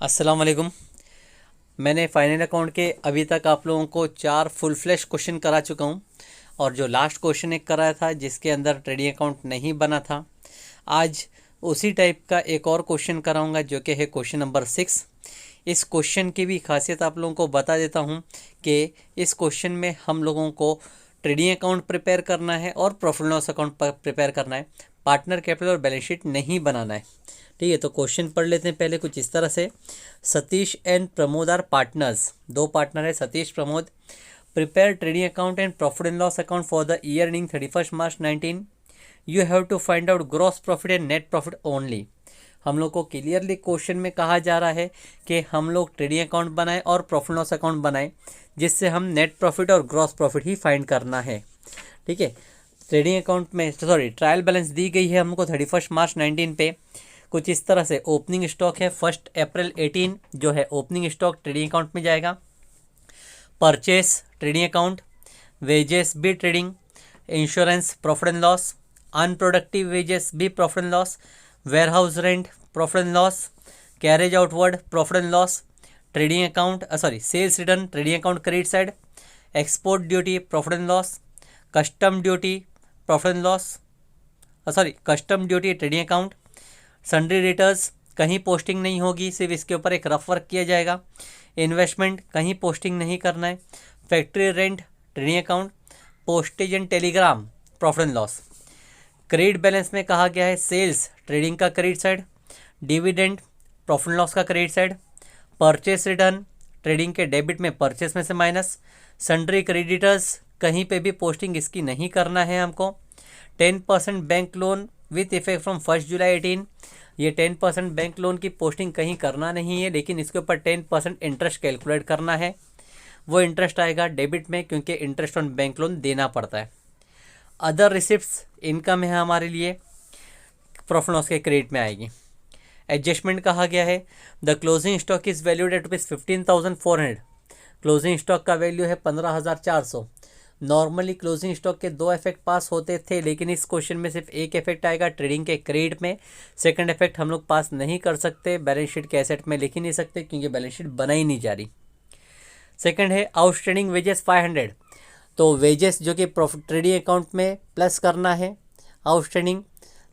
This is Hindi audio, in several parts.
अस्सलाम वालेकुम। मैंने फाइनल अकाउंट के अभी तक आप लोगों को 4 फुल फ्लैश क्वेश्चन करा चुका हूँ और जो लास्ट क्वेश्चन एक कराया था जिसके अंदर ट्रेडिंग अकाउंट नहीं बना था, आज उसी टाइप का एक और क्वेश्चन कराऊंगा जो कि है क्वेश्चन नंबर 6। इस क्वेश्चन की भी खासियत आप लोगों को बता देता हूँ कि इस क्वेश्चन में हम लोगों को ट्रेडिंग अकाउंट प्रिपेयर करना है और प्रॉफिट लॉस अकाउंट प्रिपेयर करना है, पार्टनर कैपिटल और बैलेंस शीट नहीं बनाना है। ठीक है, तो क्वेश्चन पढ़ लेते हैं पहले कुछ इस तरह से। Satish and Pramod are partners, दो पार्टनर है Satish Pramod. Prepare trading account and profit and loss account for the year ending 31 March 19। You have to find out gross profit and net profit only. हम लोग को क्लियरली क्वेश्चन में कहा जा रहा है कि हम लोग ट्रेडिंग अकाउंट बनाएं और प्रॉफिट लॉस अकाउंट बनाएं जिससे हम नेट प्रॉफिट और ग्रॉस प्रॉफिट ही फाइंड करना है। ठीक है, ट्रेडिंग अकाउंट में ट्रायल बैलेंस दी गई है हमको 31 मार्च 19 पे कुछ इस तरह से। ओपनिंग स्टॉक है 1 अप्रैल 18 जो है ओपनिंग स्टॉक ट्रेडिंग अकाउंट में जाएगा। परचेस ट्रेडिंग अकाउंट, वेजेस भी trading, insurance profit and loss, unproductive wages भी profit and loss, warehouse rent profit and loss, carriage outward profit and loss, trading account sales return trading account credit side, export duty profit and loss, custom duty profit and loss custom duty trading account, sundry returns कहीं पोस्टिंग नहीं होगी, सिर्फ इसके ऊपर एक रफ वर्क किया जाएगा। इन्वेस्टमेंट कहीं पोस्टिंग नहीं करना है। Factory rent trading account, postage and telegram profit and loss. Credit balance में कहा गया है सेल्स ट्रेडिंग का credit side, dividend profit and loss का credit side, purchase return trading के डेबिट में परचेस में से माइनस, सन्ड्री क्रेडिटर्स कहीं पे भी पोस्टिंग इसकी नहीं करना है हमको। 10% bank loan with effect from 1 जुलाई 18, ये 10% बैंक लोन की पोस्टिंग कहीं करना नहीं है, लेकिन इसके ऊपर 10% इंटरेस्ट कैलकुलेट करना है। वो इंटरेस्ट आएगा डेबिट में क्योंकि इंटरेस्ट ऑन बैंक लोन देना पड़ता है। अदर रिसिप्ट्स इनकम है हमारे लिए, प्रॉफिट लॉस के क्रेडिट में आएगी। एडजस्टमेंट कहा गया है the closing stock is valued at ₹15,400। Closing stock का वैल्यू है 15,400। नॉर्मली क्लोजिंग स्टॉक के 2 इफेक्ट पास होते थे, लेकिन इस क्वेश्चन में सिर्फ एक इफेक्ट आएगा ट्रेडिंग के क्रेडिट में। सेकंड इफेक्ट हम लोग पास नहीं कर सकते, बैलेंस शीट के एसेट में लिख ही नहीं सकते क्योंकि बैलेंस शीट बनाई नहीं जा रही। सेकंड है आउटस्टैंडिंग वेजेस 500, तो वेजेस जो कि प्रॉफिट ट्रेडिंग अकाउंट में प्लस करना है आउटस्टैंडिंग,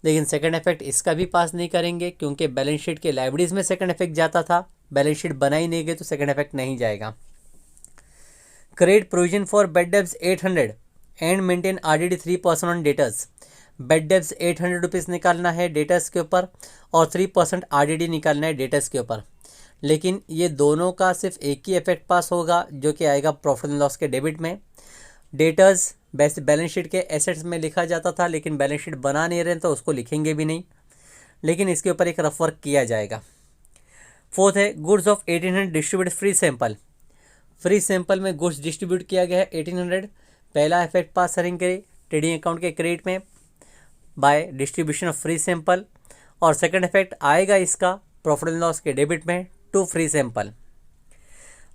लेकिन सेकंड इफेक्ट इसका भी पास नहीं करेंगे क्योंकि बैलेंस शीट के लाइबिलिटीज में सेकंड इफेक्ट जाता था, बैलेंस शीट बनाई नहीं गई तो सेकंड इफेक्ट नहीं जाएगा। Credit provision for bed debts 800 and maintain RDD 3% on debtors. Bed debts 800 rupees निकालना है डेटर्स के ऊपर और 3% RDD निकालना है डेटर्स के ऊपर, लेकिन ये दोनों का सिर्फ एक ही इफेक्ट पास होगा जो कि आएगा प्रॉफिट एंड लॉस के डेबिट में। डेटर्स बैलेंस शीट के एसेट्स में लिखा जाता था, लेकिन बैलेंस शीट बना नहीं रहे तो उसको लिखेंगे भी नहीं, लेकिन इसके ऊपर एक रफ वर्क किया जाएगा। फोर्थ है goods of 1800 distribute free sample. Free sample में गुड्स डिस्ट्रीब्यूट किया गया है 1800। पहला इफेक्ट पास करेंगे ट्रेडिंग अकाउंट के क्रेडिट में by distribution of free sample, और सेकंड इफेक्ट आएगा इसका प्रॉफिट एंड लॉस के डेबिट में टू फ्री सैंपल।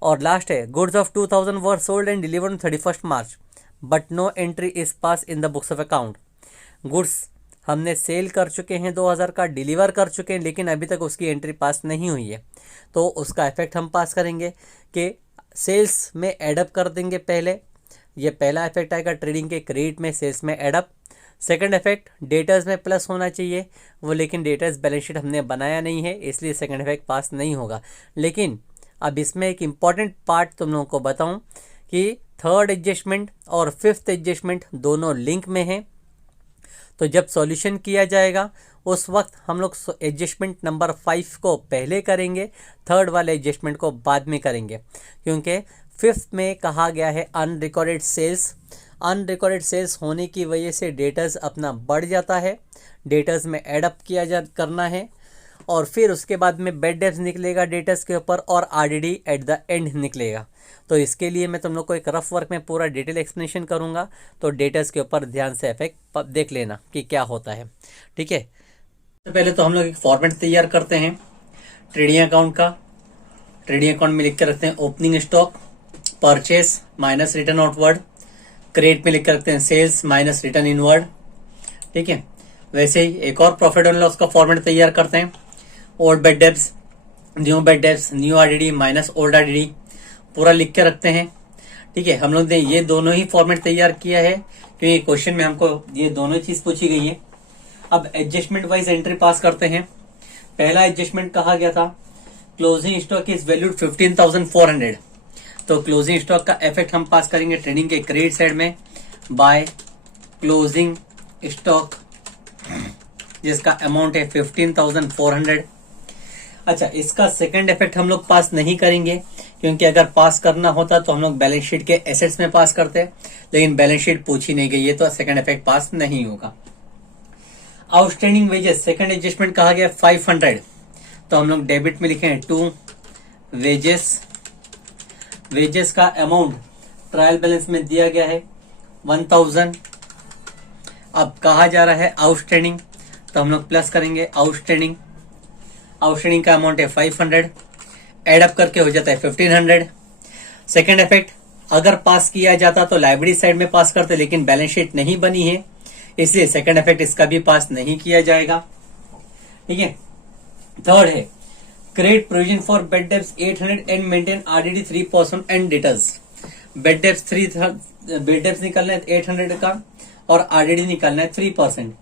और लास्ट है goods of 2000 were sold and delivered on 31 March but no entry is pass in the books of account. Goods हमने सेल कर चुके हैं 2000 का, डिलीवर कर चुके हैं, लेकिन अभी तक उसकी एंट्री पास नहीं हुई है, तो उसका इफेक्ट हम पास करेंगे कि सेल्स में एडअप कर देंगे। पहले ये पहला इफेक्ट आएगा ट्रेडिंग के क्रेडिट में सेल्स में एडअप। सेकंड इफेक्ट डेटर्स में प्लस होना चाहिए वो, लेकिन डेटर्स बैलेंस शीट हमने बनाया नहीं है इसलिए सेकंड इफेक्ट पास नहीं होगा। लेकिन अब इसमें एक इम्पॉर्टेंट पार्ट तुम लोगों को बताऊं कि थर्ड एडजस्टमेंट और फिफ्थ एडजस्टमेंट दोनों लिंक में हैं, तो जब सॉल्यूशन किया जाएगा उस वक्त हम लोग एडजस्टमेंट नंबर 5 को पहले करेंगे, थर्ड वाले एडजस्टमेंट को बाद में करेंगे, क्योंकि फिफ्थ में कहा गया है अनरिकॉर्डेड सेल्स। अनरिकॉर्डेड सेल्स होने की वजह से डेटर्स अपना बढ़ जाता है, डेटर्स में एडअप करना है, और फिर उसके बाद में बेड डेब्स निकलेगा डेटर्स के ऊपर और RDD एट द एंड निकलेगा। तो इसके लिए मैं तुम लोग को एक रफ वर्क में पूरा डिटेल एक्सप्लेनेशन करूंगा, तो डेटर्स के ऊपर ध्यान से इफेक्ट देख लेना कि क्या होता है। ठीक है, तो पहले तो हम लोग एक फॉर्मेट तैयार करते हैं ट्रेडिंग अकाउंट का। ट्रेडिंग अकाउंट में लिख कर रखते हैं opening stock purchase minus return outward, credit में लिख कर रखते हैं सेल्स माइनस रिटर्न इनवर्ड। ठीक है, वैसे ही एक और प्रॉफिट एंड लॉस का फॉर्मेट तैयार करते हैं। Old bad debts new bad debts, new RDD minus old RDD पूरा लिख के रखते हैं। ठीक है, हम लोग ने ये दोनों ही फॉर्मेट तैयार किया है क्योंकि क्वेश्चन में हमको ये दोनों चीज पूछी गई है। अब एडजस्टमेंट वाइज एंट्री पास करते हैं। पहला एडजस्टमेंट कहा गया था क्लोजिंग स्टॉक इज वैल्यूड 15,400, तो क्लोजिंग स्टॉक का इफेक्ट हम पास करेंगे ट्रेडिंग के क्रेडिट साइड में बाय क्लोजिंग स्टॉक जिसका अमाउंट है 15,400। अच्छा, इसका सेकंड इफेक्ट हम लोग पास नहीं करेंगे क्योंकि अगर पास करना होता तो हम लोग बैलेंस शीट के एसेट्स में पास करते, लेकिन बैलेंस शीट पूछी नहीं गई है तो सेकंड इफेक्ट पास नहीं होगा। आउटस्टैंडिंग वेजेस सेकंड एडजस्टमेंट कहा गया 500, तो हम लोग डेबिट में लिखें टू वेजेस। वेजेस का अमाउंट ट्रायल बैलेंस में दिया गया है 1000। अब कहा जा रहा है आउटस्टैंडिंग, तो हम लोग प्लस करेंगे आउटस्टैंडिंग। आउटस्टैंडिंग का अमाउंट है 500, एड अप करके हो जाता है 1500। सेकंड इफेक्ट अगर पास किया जाता तो लाइबिलिटी साइड में पास करते, लेकिन बैलेंस शीट नहीं बनी है इसलिए सेकंड इफेक्ट इसका भी पास नहीं किया जाएगा। ठीक है, थर्ड है credit provision for bed debts 800 and maintain RDD 3% and debtors. Bed debts निकालना है 800 का और आरडीडी निकालना है 3%।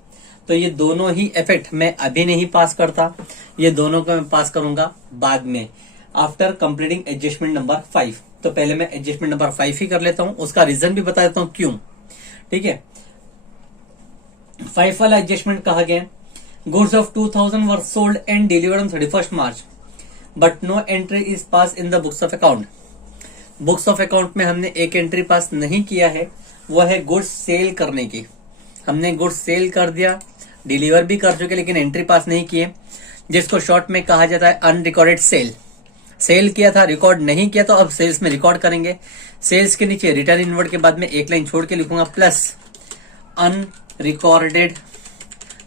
तो ये दोनों ही इफेक्ट मैं अभी नहीं पास करता, ये दोनों को मैं पास करूंगा बाद में आफ्टर कंप्लीटिंग एडजस्टमेंट नंबर 5। तो पहले मैं एडजस्टमेंट नंबर 5 ही कर लेता हूं, उसका रीजन भी बता देता हूं क्यों। ठीक है, 5 वाला एडजस्टमेंट कहा गया goods of 2000 were sold and delivered on 31 March but no entry is pass in the books of account. Books of account में हमने एक एंट्री पास नहीं किया है, वो है गुड्स सेल करने की। हमने गुड्स सेल कर दिया, डिलीवर भी कर चुके, लेकिन एंट्री पास नहीं किए, जिसको शॉर्ट में कहा जाता है अनरिकॉर्डेड सेल। सेल किया था, रिकॉर्ड नहीं किया, तो अब सेल्स में रिकॉर्ड करेंगे। सेल्स के नीचे रिटर्न इनवर्ड के बाद में एक लाइन छोड़ के लिखूंगा प्लस अनरिकॉर्डेड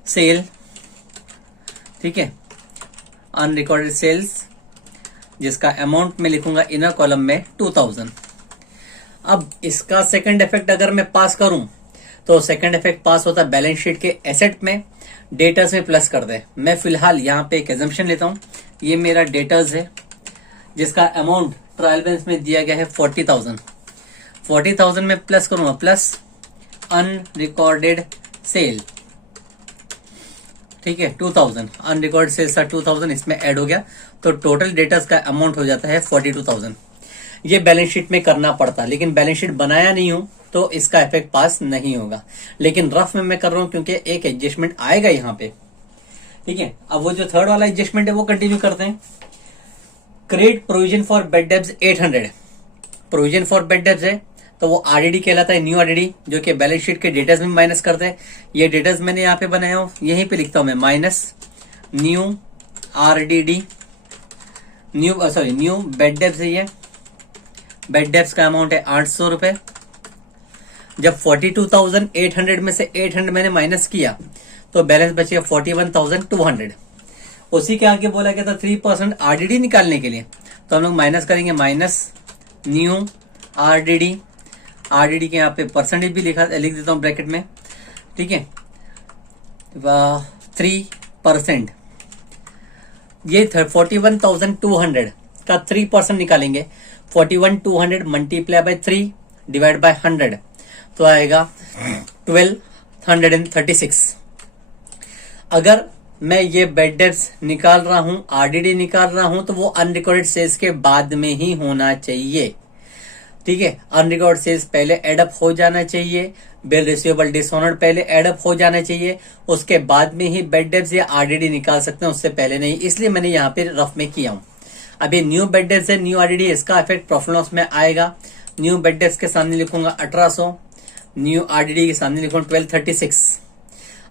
सेल। ठीक है, अनरिकॉर्डेड सेल्स जिसका अमाउंट में लिखूंगा इनर कॉलम में 2000। अब इसका सेकंड इफेक्ट अगर मैं पास करूं तो सेकंड इफेक्ट पास होता है बैलेंस शीट के एसेट में, डेटर्स में प्लस कर दे। मैं फिलहाल यहाँ पे एक एजम्पशन लेता हूं, ये मेरा डेटर्स है जिसका अमाउंट ट्रायल बैलेंस में दिया गया है 40,000। 40,000 में प्लस करूंगा प्लस अनरिकॉर्डेड सेल। ठीक है, 2000 अनरिकॉर्डेड सेल्स था 2000, इसमें ऐड हो गया तो टोटल डेटर्स का अमाउंट हो जाता है 42,000। ये बैलेंस शीट में करना पड़ता, लेकिन बैलेंस शीट बनाया नहीं हूं तो इसका इफेक्ट पास नहीं होगा, लेकिन रफ में मैं कर रहा हूं क्योंकि एक एडजस्टमेंट आएगा यहाँ पे। ठीक है, अब वो जो थर्ड वाला एडजस्टमेंट है वो कंटिन्यू करते हैं। Credit provision for bed debts 800, provision for bed debts है तो वो आरडीडी कहलाता है, न्यू आरडीडी, जो कि बैलेंस शीट के डेटर्स में माइनस करते हैं। ये डेटर्स मैंने यहाँ पे बनाया हूं, यहीं पे लिखता हूं मैं minus new RDD, new bad debts है। ये बेड डेब्ट्स का अमाउंट है 800 रुपए। जब 42,800 में से 800 मैंने माइनस किया तो बैलेंस बचेगा 41,200। उसी के आगे बोला गया था 3% आरडीडी निकालने के लिए, तो हम लोग माइनस करेंगे माइनस न्यू आरडीडी। आरडीडी के यहाँ पे परसेंटेज भी लिख देता हूं ब्रैकेट में। ठीक है, 3%, ये 41,200 का 3% निकालेंगे। 41,200 मल्टीप्लाई बाय 3 डिवाइड बाय 100 तो आएगा 1236। अगर मैं ये बेड डेब्ट्स निकाल रहा हूं, आरडीडी निकाल रहा हूं, तो वो अनरिकॉर्डेड सेल्स के बाद में ही होना चाहिए। ठीक है, अनरिकॉर्ड सेल्स पहले एडअप हो जाना चाहिए, बिल रिसीवेबल डिसऑनर्ड पहले एडअप हो जाना चाहिए, उसके बाद में ही बेड डेब्ट्स या आरडीडी निकाल सकते हैं, उससे पहले नहीं। इसलिए मैंने यहाँ पे रफ में किया हूं। अभी न्यू बेड डेब्ट्स है, न्यू आरडीडी, इसका इफेक्ट प्रॉफिट लॉस में आएगा। न्यू बेड डेब्ट्स के सामने लिखूंगा 1800, न्यू आरडीडी के सामने लिखूंगा 1236।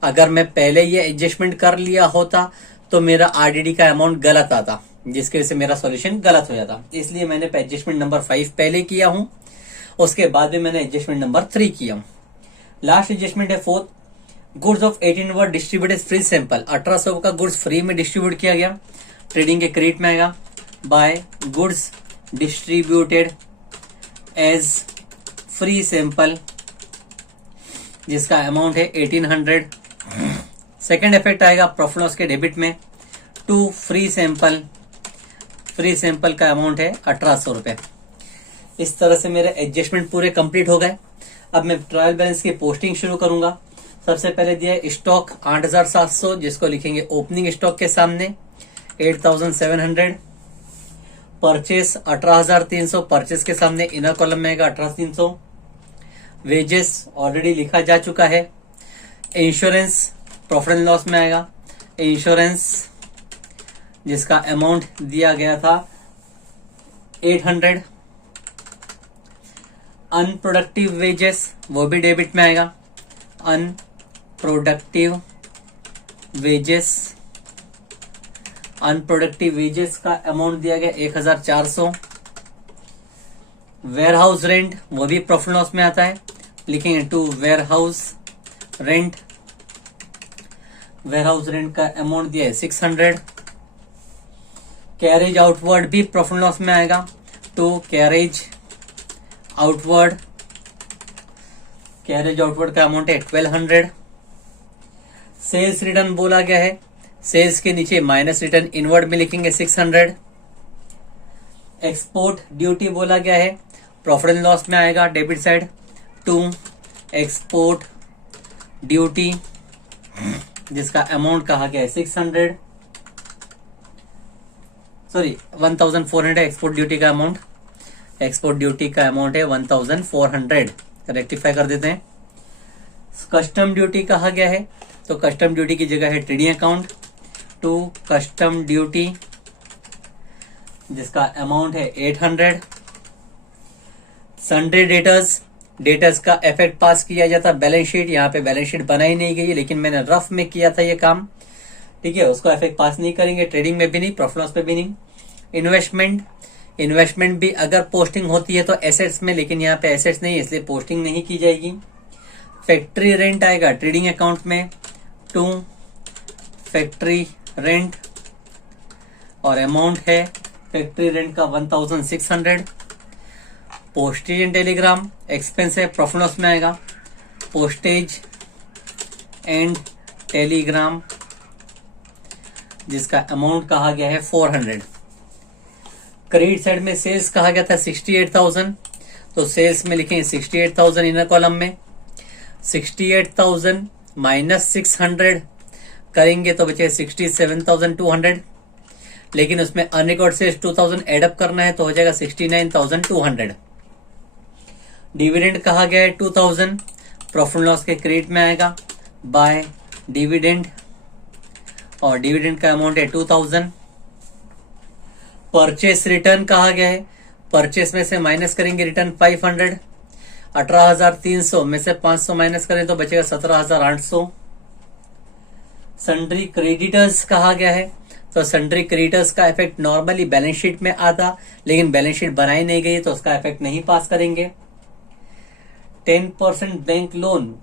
अगर मैं पहले ये एडजस्टमेंट कर लिया होता तो मेरा आरडीडी का अमाउंट गलत आता, जिसकी वजह से मेरा सॉल्यूशन गलत हो जाता। इसलिए मैंने एडजस्टमेंट नंबर 5 पहले किया हूं, उसके बाद में मैंने एडजस्टमेंट नंबर 3 किया हूं। लास्ट एडजस्टमेंट है fourth, goods of 18 were distributed free sample. 1800 का गुड्स फ्री में डिस्ट्रीब्यूट किया गया, ट्रेडिंग के क्रेडिट में आएगा by goods distributed as free sample, जिसका अमाउंट है 1800। सेकेंड इफेक्ट आएगा प्रॉफिट लॉस के डेबिट में to free sample, free sample का अमाउंट है 1800 रुपये। इस तरह से मेरे एडजस्टमेंट पूरे कंप्लीट हो गए। अब मैं ट्रायल बैलेंस की पोस्टिंग शुरू करूंगा। सबसे पहले दिया है स्टॉक 8700, जिसको लिखेंगे ओपनिंग स्टॉक के सामने 8700। परचेस 18300, परचेस के सामने इनर कॉलम में आएगा 18300। वेजेस ऑलरेडी लिखा जा चुका है। इंश्योरेंस प्रॉफिट एंड लॉस में आएगा इंश्योरेंस, जिसका अमाउंट दिया गया था 800। अनप्रोडक्टिव वेजेस वो भी डेबिट में आएगा। अनप्रोडक्टिव वेजेस का अमाउंट दिया गया 1400। वेयर हाउस रेंट वो भी प्रॉफिट लॉस में आता है, लिखेंगे to warehouse rent. Warehouse rent का अमाउंट दिया है 600। कैरेज आउटवर्ड भी प्रॉफिट लॉस में आएगा, to carriage outward. Carriage outward का अमाउंट है 1200। सेल्स रिटर्न बोला गया है, सेल्स के नीचे माइनस रिटर्न इनवर्ड में लिखेंगे 600। एक्सपोर्ट ड्यूटी बोला गया है, प्रॉफिट एंड लॉस में आएगा debit side, to export duty, जिसका अमाउंट कहा गया है 600, सॉरी 1400 एक्सपोर्ट ड्यूटी का अमाउंट। एक्सपोर्ट ड्यूटी का अमाउंट है 1400, रेक्टिफाई कर देते हैं। कस्टम ड्यूटी कहा गया है, तो कस्टम ड्यूटी की जगह है trading account, to custom duty, जिसका अमाउंट है 800। सन्ड्री डेटर्स का इफेक्ट पास किया जाता बैलेंस शीट। यहाँ पे बैलेंस शीट बनाई नहीं गई है, लेकिन मैंने रफ में किया था ये काम, ठीक है। उसको इफेक्ट पास नहीं करेंगे, ट्रेडिंग में भी नहीं, प्रॉफिट लॉस पे भी नहीं। इन्वेस्टमेंट भी अगर पोस्टिंग होती है तो एसेट्स में, लेकिन यहाँ पे एसेट्स नहीं है इसलिए पोस्टिंग नहीं की जाएगी। फैक्ट्री रेंट आएगा ट्रेडिंग अकाउंट में, टू फैक्ट्री रेंट, और अमाउंट है फैक्ट्री रेंट का 1600। पोस्टेज एंड टेलीग्राम एक्सपेंस है, प्रॉफिट लॉस में आएगा, पोस्टेज एंड टेलीग्राम, जिसका अमाउंट कहा गया है 400। क्रेडिट साइड में सेल्स कहा गया था 68,000, तो सेल्स में लिखेंगे 68,000 इनर कॉलम में। 68,000 माइनस 600 करेंगे तो बचे 67,200, लेकिन उसमें अनरिकॉर्ड सेल्स 2000 एडअप करना है तो हो जाएगा 69,200। डिविडेंड कहा गया है 2000, प्रॉफिट लॉस के क्रेडिट में आएगा बाय डिविडेंड, और डिविडेंड का अमाउंट है 2000। परचेस रिटर्न कहा गया है, परचेस में से माइनस करेंगे रिटर्न 500। 18,300 में से 500 माइनस करें तो बचेगा 17,800। सन्ड्री क्रेडिटर्स कहा गया है, तो सन्ड्री क्रेडिटर्स का इफेक्ट नॉर्मली बैलेंस शीट में आता, लेकिन बैलेंस शीट बनाई नहीं गई तो उसका इफेक्ट नहीं पास करेंगे। 10% bank loan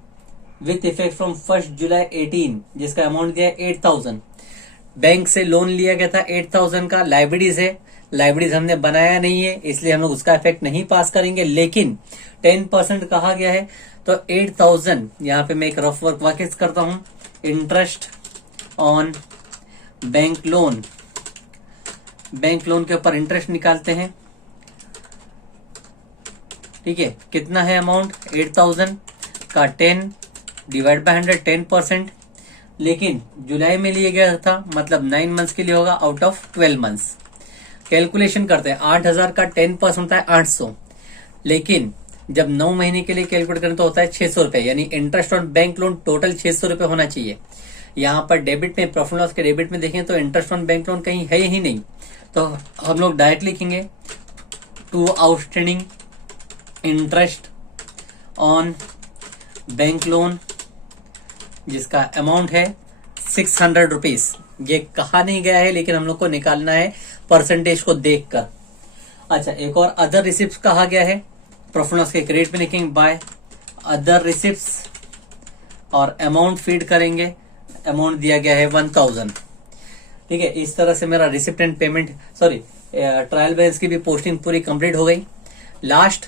with effect from 1 जुलाई 18, जिसका अमाउंट दिया है 8,000। बैंक से लोन लिया गया था 8,000 का, लाइब्रेरीज है, लाइब्रेरीज हमने बनाया नहीं है इसलिए हम लोग उसका इफेक्ट नहीं पास करेंगे, लेकिन 10% कहा गया है तो 8,000, यहाँ पे मैं एक रफ वर्क वाकिफ करता हूं। इंटरेस्ट ऑन बैंक लोन के ऊपर इंटरेस्ट निकालते हैं, ठीक है। कितना है अमाउंट 8,000 का 10 डिवाइड बाय 100, 10%, लेकिन जुलाई में लिया गया था, मतलब 9 मंथ्स के लिए होगा आउट ऑफ 12 मंथ्स। कैलकुलेशन करते हैं, 8,000 का 10% होता है 800, लेकिन जब 9 महीने के लिए कैलकुलेट करें तो होता है 600 रुपए, यानी interest on bank loan total 600 रुपए होना चाहिए। यहाँ पर डेबिट में, प्रॉफिट लॉस के डेबिट में देखें तो इंटरेस्ट ऑन बैंक लोन कहीं है ही नहीं, तो हम लोग डायरेक्ट लिखेंगे to outstanding interest on bank loan, जिसका अमाउंट है 600 रुपीज। ये कहा नहीं गया है लेकिन हम लोग को निकालना है परसेंटेज को देखकर। अच्छा, एक और अदर रिसिप्ट कहा गया है, प्रॉफिट लॉस के क्रेडिट में लिखेंगे बाय अदर रिसिप्ट्स, और अमाउंट फीड करेंगे, अमाउंट दिया गया है 1000, ठीक है। इस तरह से मेरा receipt and payment, sorry trial balance की भी पोस्टिंग पूरी कंप्लीट हो गई। लास्ट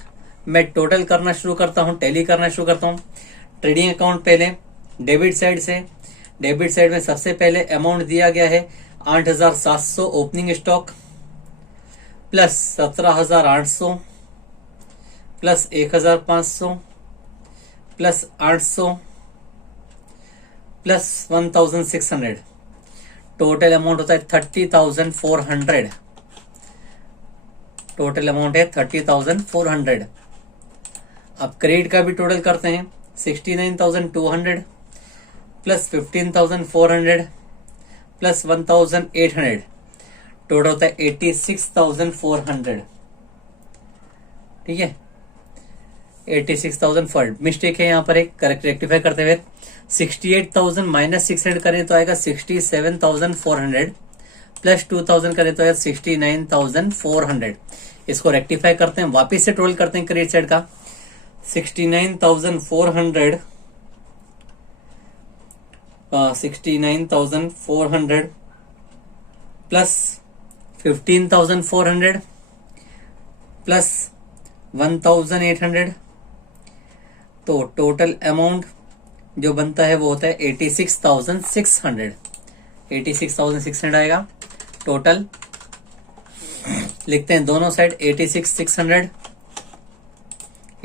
मैं टोटल करना शुरू करता हूं, टैली करना शुरू करता हूं। ट्रेडिंग अकाउंट पहले डेबिट साइड से, डेबिट साइड में सबसे पहले अमाउंट दिया गया है 8,700 opening stock, plus 17,800 plus 1,500 plus 800 plus 1,600, total amount होता है 30,400। टोटल अमाउंट है 30,400। अब क्रेडिट का भी टोटल करते हैं, 69,200 प्लस 15,400 प्लस 1,800, टोटल होता है 86,400। ठीक है, 86,400। मिस्टेक है यहाँ पर, एक करेक्ट रेक्टिफाई करते हुए 68,000 माइनस 600 करें तो आएगा 67,400 प्लस 2,000 करें तो आएगा 69,400। इसको रेक्टिफाई करते हैं, वापिस से टोटल करते हैं क्रेडिट साइड का। 69,400 प्लस 15,400 प्लस 1,800, तो टोटल अमाउंट जो बनता है वो होता है 86,600। 86,600 आएगा टोटल। लिखते हैं दोनों साइड 86,600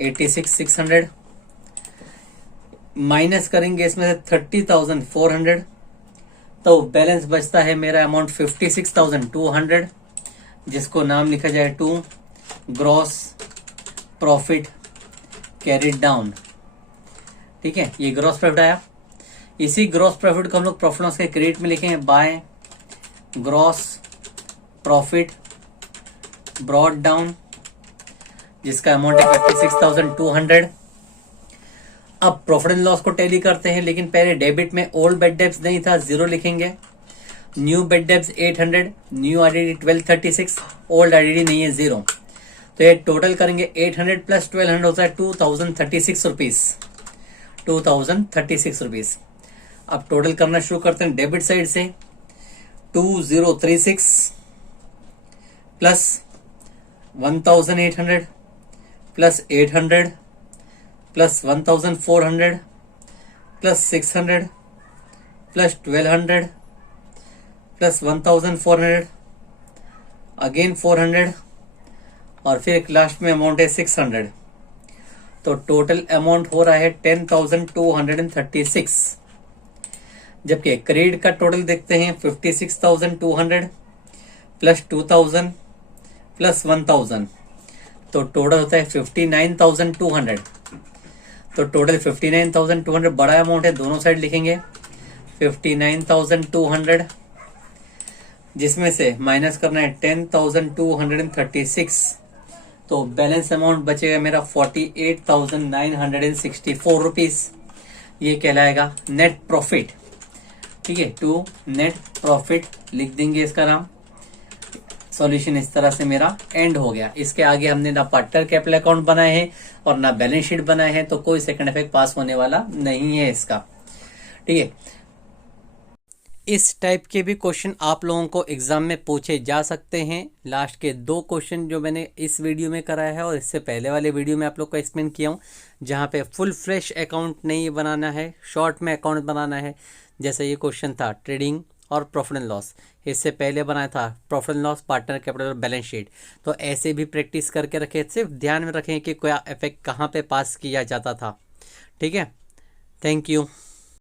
86,600 माइनस करेंगे इसमें से 30,400, तो बैलेंस बचता है मेरा अमाउंट 56,200, जिसको नाम लिखा जाए 2 ग्रॉस प्रॉफिट कैरिड डाउन। ठीक है, ये ग्रॉस प्रॉफिट आया। इसी ग्रॉस प्रॉफिट को हम लोग प्रॉफिट लॉस के क्रेडिट में लिखेंगे by gross profit brought down, जिसका अमाउंट है 56,200। अब प्रॉफिट एंड लॉस को टैली करते हैं, लेकिन पहले डेबिट में ओल्ड बेड डेब्ट्स नहीं था, 0 लिखेंगे। New bad debts 800, new IDD 1236, old IDD नहीं है 0। तो ये टोटल करेंगे 800 प्लस 1200 होता है 2,036 रुपीज। 2,036 रुपीज। अब टोटल करना शुरू करते हैं डेबिट साइड से। 2,036 plus 1,800 plus 800 plus 1,400 plus 600 plus 1,200 plus 1,400 again 400 और फिर एक लास्ट में अमाउंट है 600। तो टोटल अमाउंट हो रहा है 10,236। जबकि क्रेडिट का टोटल देखते हैं 56,200 प्लस 2,000 प्लस 1,000, तो टोटल होता है 59,200। तो टोटल 59,200 बड़ा अमाउंट है, दोनों साइड लिखेंगे 59,200, जिसमें से माइनस करना है 10,236, तो बैलेंस अमाउंट बचेगा मेरा 48,964 रुपीज। ये कहलाएगा नेट प्रॉफिट। ठीक है, टू नेट प्रॉफिट लिख देंगे इसका नाम। सॉल्यूशन इस तरह से मेरा एंड हो गया। इसके आगे हमने ना पार्टनर कैपिटल अकाउंट बनाए हैं और ना बैलेंस शीट बनाए हैं, तो कोई सेकंड इफेक्ट पास होने वाला नहीं है इसका। ठीक है, इस टाइप के भी क्वेश्चन आप लोगों को एग्जाम में पूछे जा सकते हैं। लास्ट के 2 क्वेश्चन जो मैंने इस वीडियो में कराया है और इससे पहले वाले वीडियो में आप लोग को एक्सप्लेन किया हूँ, जहाँ पे फुल फ्रेश अकाउंट नहीं बनाना है, शॉर्ट में अकाउंट बनाना है। जैसे ये क्वेश्चन था ट्रेडिंग और प्रॉफिट एंड लॉस, इससे पहले बनाया था profit and loss, partner capital और बैलेंस शीट। तो ऐसे भी प्रैक्टिस करके रखें, सिर्फ ध्यान में रखें कि क्या इफेक्ट कहाँ पे पास किया जाता था। ठीक है, थैंक यू।